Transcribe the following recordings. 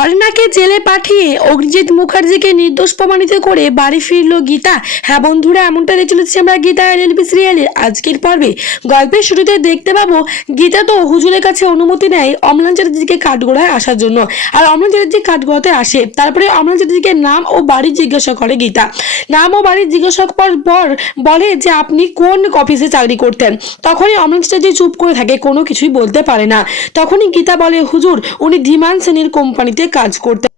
ঝর্ণাকে জেলে পাঠিয়ে অরিজিৎ মুখার্জিকে নির্দোষ প্রমাণিত করে বাড়ি ফিরল গীতা। হ্যাঁ বন্ধুরা এমনটা দেখে চলেছি আমরা গীতা এল এলএলবি সিরিয়ালের আজকের পর্বে। গল্পের শুরুতে দেখতে পাবো, গীতা তো হুজুরের কাছে অনুমতি নেয় অমলান চ্যাটার্জিকে কাঠগোড়ায় আসার জন্য। আর অমলান চ্যাটার্জি কাঠগোড়াতে আসে। তারপরে অমলান চ্যাটার্জিকে নাম ও বাড়ি জিজ্ঞাসা করে গীতা। নাম ও বাড়ি জিজ্ঞাসা করার পর বলে যে, আপনি কোন অফিসে চাকরি করতেন? তখনই অমলান চ্যাটার্জি চুপ করে থাকে, কোনো কিছুই বলতে পারে না। তখনই গীতা বলে, হুজুর, উনি ধীমান শ্রেণির কোম্পানিতে কাজ করতেন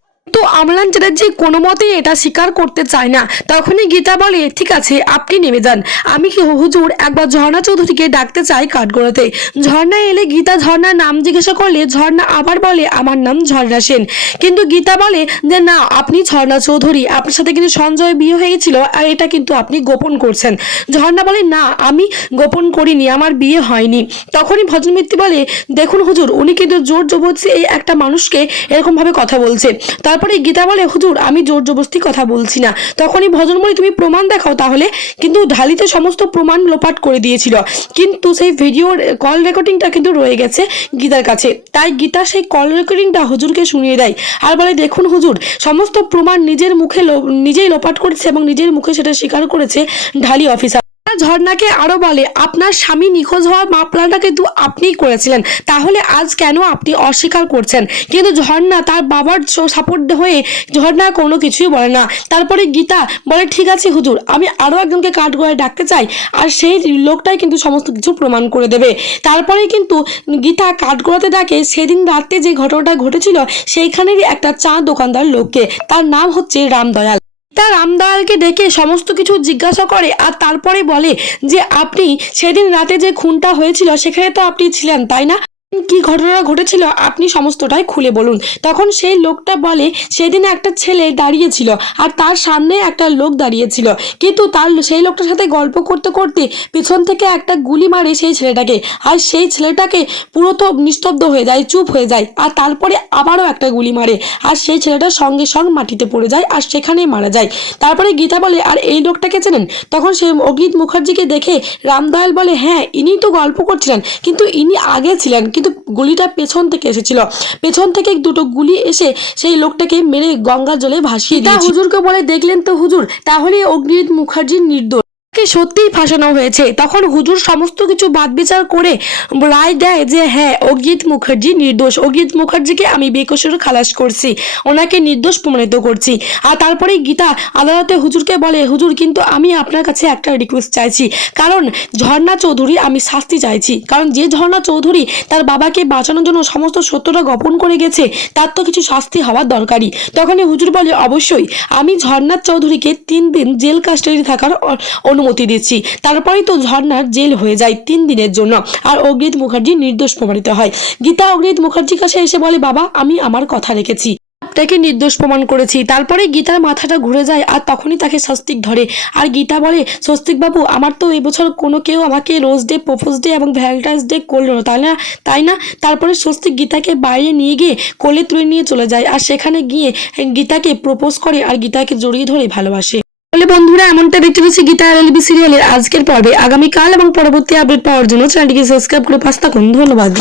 তো অমলান চ্যাটার্জি কোনো মতেই এটা স্বীকার করতে চায় না। তখনই গীতা বলে, ঠিক আছে, আপনি নেমে যান। আমি কি হুজুর একবার ঝর্ণা চৌধুরীকে ডাকতে চাই কাঠগড়াতে? ঝর্ণা এলে গীতা ঝর্ণার নাম জিজ্ঞাসা করলে ঝর্ণা আবার বলে, আমার নাম ঝর্ণা সেন। কিন্তু গীতা বলে যে, না, আপনি ঝর্ণা চৌধুরী, আপনার সাথে কিন্তু সঞ্জয় বিয়ে হয়ে গেছিল আর এটা কিন্তু আপনি গোপন করছেন। ঝর্ণা বলে, না, আমি গোপন করিনি, আমার বিয়ে হয়নি। তখনই ভজনমিত্তি বলে, দেখুন হুজুর, উনি কিন্তু জোর জবরদস্তি এই একটা মানুষকে এরকমভাবে কথা বলছে। তারপরে গীতা বলে, হুজুর, আমি জোর জবরদস্তি কথা বলছি না। তখনই ভজন বলে তুমি প্রমাণ দেখাও তাহলে। কিন্তু ঢালিতে সমস্ত প্রমাণ লোপাট করে দিয়েছিল। কিন্তু সেই ভিডিওর কল রেকর্ডিংটা কিন্তু রয়ে গেছে গীতার কাছে। তাই গীতা সেই কল রেকর্ডিংটা হুজুরকে শুনিয়ে দেয়। আর বলে, দেখুন হুজুর, সমস্ত প্রমাণ নিজের মুখে নিজেই লোপাট করেছে এবং নিজের মুখে সেটা স্বীকার করেছে ঢালি অফিসার ঝর্ণাকে আরও বলে, আপনার স্বামী নিখোঁজ হওয়ার মামলাটা কিন্তু আপনিই করেছিলেন। তাহলে আজ কেন আপনি অস্বীকার করছেন? কিন্তু ঝর্ণা তার বাবার সাপোর্ট হয়ে ঝর্ণা কোনো কিছুই বলে না। তারপরে গীতা বলে, ঠিক আছে হুজুর, আমি আরও একজনকে কাঠ কাঠগড়ায় ডাকতে চাই, আর সেই লোকটাই কিন্তু সমস্ত কিছু প্রমাণ করে দেবে। তারপরে কিন্তু গীতা কাঠগড়াতে ডাকে, সেদিন রাতে যে ঘটনাটা ঘটেছিল, সেইখানেরই একটা চা দোকানদার লোককে, তার নাম হচ্ছে রামদয়াল। তা রামদয়ালকে ডেকে সমস্ত কিছু জিজ্ঞাসা করে আর তারপরে বলে যে, আপনি সেদিন রাতে যে খুনটা হয়েছিল, সেখানে তো আপনি ছিলেন, তাই না? কি ঘটনা ঘটেছিল? আপনি সমস্তটাই খুলে বলুন। তখন সেই লোকটা বলে, সেদিন একটা ছেলে দাঁড়িয়েছিল আর তার সামনে একটা লোক দাঁড়িয়েছিল। কিন্তু তার সেই লোকটার সাথে গল্প করতে করতে পিছন থেকে একটা গুলি মারে সেই ছেলেটাকে। আর সেই ছেলেটাকে পুরো তো নিস্তব্ধ হয়ে যায়, চুপ হয়ে যায়। আর তারপরে আবারও একটা গুলি মারে। আর সেই ছেলেটা সঙ্গে সঙ্গে মাটিতে পড়ে যায় আর সেখানেই মারা যায়। তারপরে গীতা বলে, আর এই লোকটাকে চেনেন? তখন সে অগ্নিত মুখার্জিকে দেখে রামদয়াল বলে হ্যাঁ ইনি তো গল্প করছিলেন। কিন্তু ইনি আগে ছিলেন। কিন্তু গুলিটা পেছন থেকে এসেছিল। পেছন থেকে দুটো গুলি এসে সেই লোকটাকে মেরে গঙ্গা জলে ভাসিয়ে দিয়ে হুজুরকে বলে দেখলেন তো হুজুর তাহলে অগ্নিত মুখার্জির নির্দোষ। কে সত্যিই ফাঁসানো হয়েছে? তখন হুজুর সমস্ত কিছু বাদ বিচার করে রায় দেয় যে হ্যাঁ অজিত মুখার্জি নির্দোষ। অজিত মুখার্জিকে আমি বেকসুর খালাস করছি। ওনাকে নির্দোষ প্রমাণিত করছি। আর তারপরে গীতা আদালতে হুজুরকে বলে, হুজুর, কিন্তু আমি আপনার কাছে একটা রিকোয়েস্ট চাইছি। কারণ ঝর্ণা চৌধুরী আমি শাস্তি চাইছি। কারণ যে ঝর্ণা চৌধুরী তার বাবাকে বাঁচানোর জন্য সমস্ত সত্যটা গোপন করে গেছে, তার তো কিছু শাস্তি হওয়ার দরকারই। তখনই হুজুর বলে, অবশ্যই। আমি ঝর্ণা চৌধুরীকে তিন দিন জেল কাস্টাডি থাকার অ- অনুমতি দিচ্ছি। তারপরেই তো ঝর্ণার জেল হয়ে যায় তিন দিনের জন্য। আর অগ্নিত মুখার্জি নির্দোষ প্রমাণিত হয়। গীতা অগ্নিত মুখার্জির কাছে এসে বলে, বাবা, আমি আমার কথা রেখেছি। তাকে নির্দোষ প্রমাণ করেছি। তারপরে গীতার মাথাটা ঘুরে যায় আর তখনই তাকে স্বস্তিক ধরে। আর গীতা বলে, স্বস্তিক বাবু, আমার তো এবছর কোনো কেউ আমাকে রোজ ডে, প্রপোজ ডে এবং ভ্যালেন্টাইন্স ডে করল তাই না? তাই না? তারপরে স্বস্তিক গীতাকে বাইরে নিয়ে গিয়ে কোলে তুলে নিয়ে চলে যায়। আর সেখানে গিয়ে গীতাকে প্রপোজ করে আর গীতাকে জড়িয়ে ধরে ভালোবাসে। বলে, বন্ধুরা, এমনটা দেখতে পাচ্ছি গীতা আর এলবি সিরিয়ালের আজকের পর্বে। আগামীকাল এবং পরবর্তী আপডেট পাওয়ার জন্য চ্যানেলটিকে সাবস্ক্রাইব করে পাশ থাকুন। ধন্যবাদ।